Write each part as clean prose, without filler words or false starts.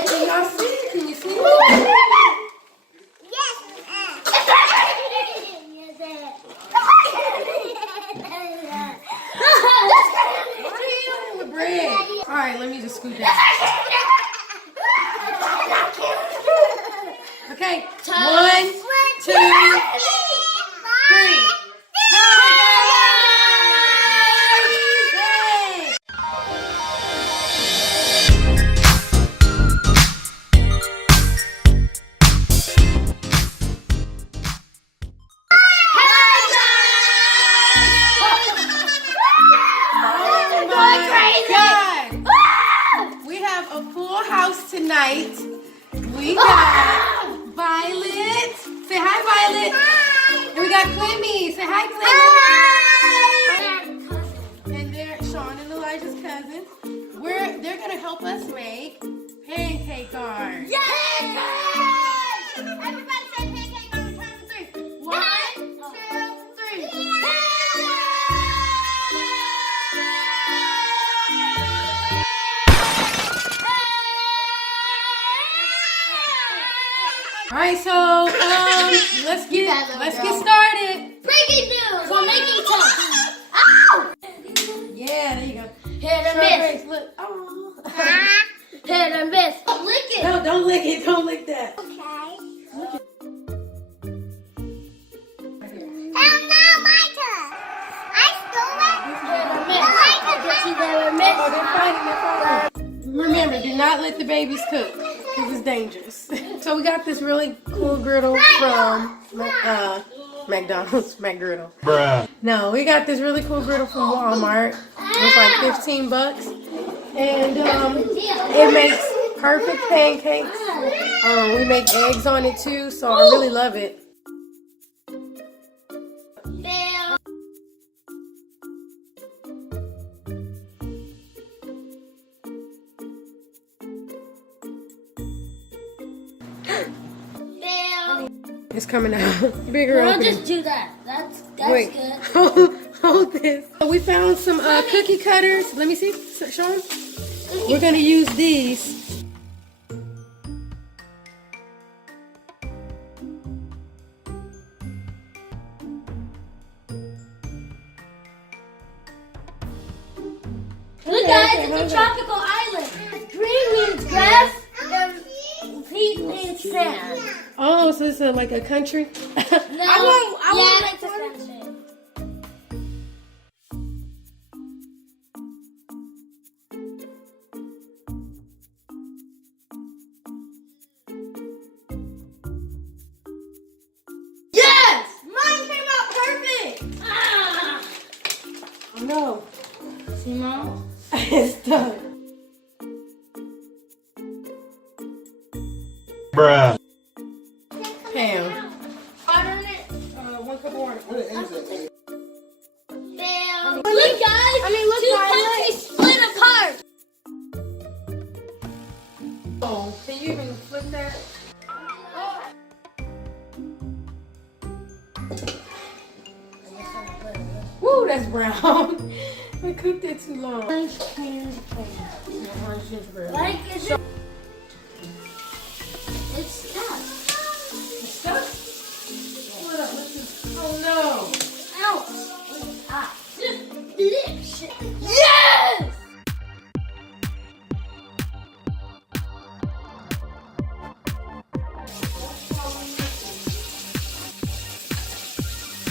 Can y'all see? Can you see? Yes. The bread. All right, let me just scoot down. Okay, 1, 2, 3. We have a full house tonight. We got Violet. Say hi, Violet. Hi. And we got Clemmy. Say hi, Clemmy. Hi. And they're Sean and Elijah's cousins. They're gonna help us make pancake art. Yes! Everybody say pancake on the count of 3. 1, 2, 3. All right, so let's get started. Breaking news! We're making toast. Ow! Yeah, there you go. Hit and miss. Look. Oh. Hit and miss. Lick it. No, don't lick it. Don't lick that. Okay. Look at That's not my turn. I stole it. Hit and miss. Oh, they're fighting. Remember, do not let the babies cook because it's dangerous. So we got this really cool griddle from McDonald's, McGriddle. Bruh. No, we got this really cool griddle from Walmart. It's like $15. And it makes perfect pancakes. We make eggs on it too, so I really love it. It's coming out. Bigger I'll opening. just do that. That's Wait. good. Hold this. We found some cookie cutters. Let me see. Show them. We're going to use these. Look guys, it's a tropical island. Green means grass and pink means sand. Oh, so it's like a country? No, I want like the country. Yes! Mine came out perfect! Ah! Oh, no. See, Mom? It's done. Bruh. Pam. Water in it. 1 cup of water. Bam. Look, guys. look, two Violet. countries split apart. Oh, can you even flip that? Woo, that's brown. I cooked it too long. Like it's stuck. It's stuck? What up? Oh no. Ouch. Ah. Yes!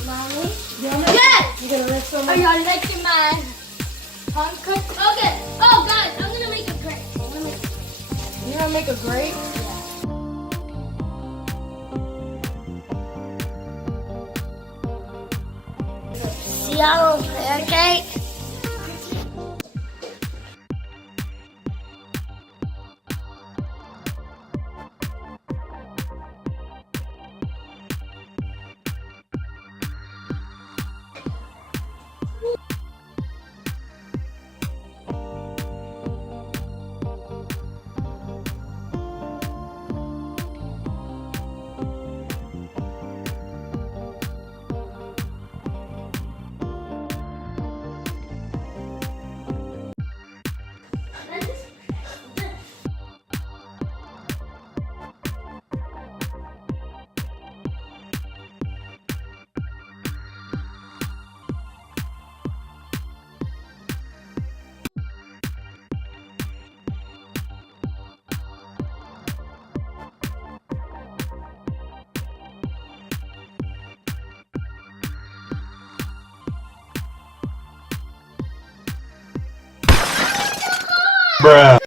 Mommy? Yes! You gonna rinse some? Are you licking my pumpkin? Okay. Oh, guys, I'm gonna make a grape. You gonna make a grape? Seattle pancake. Bruh.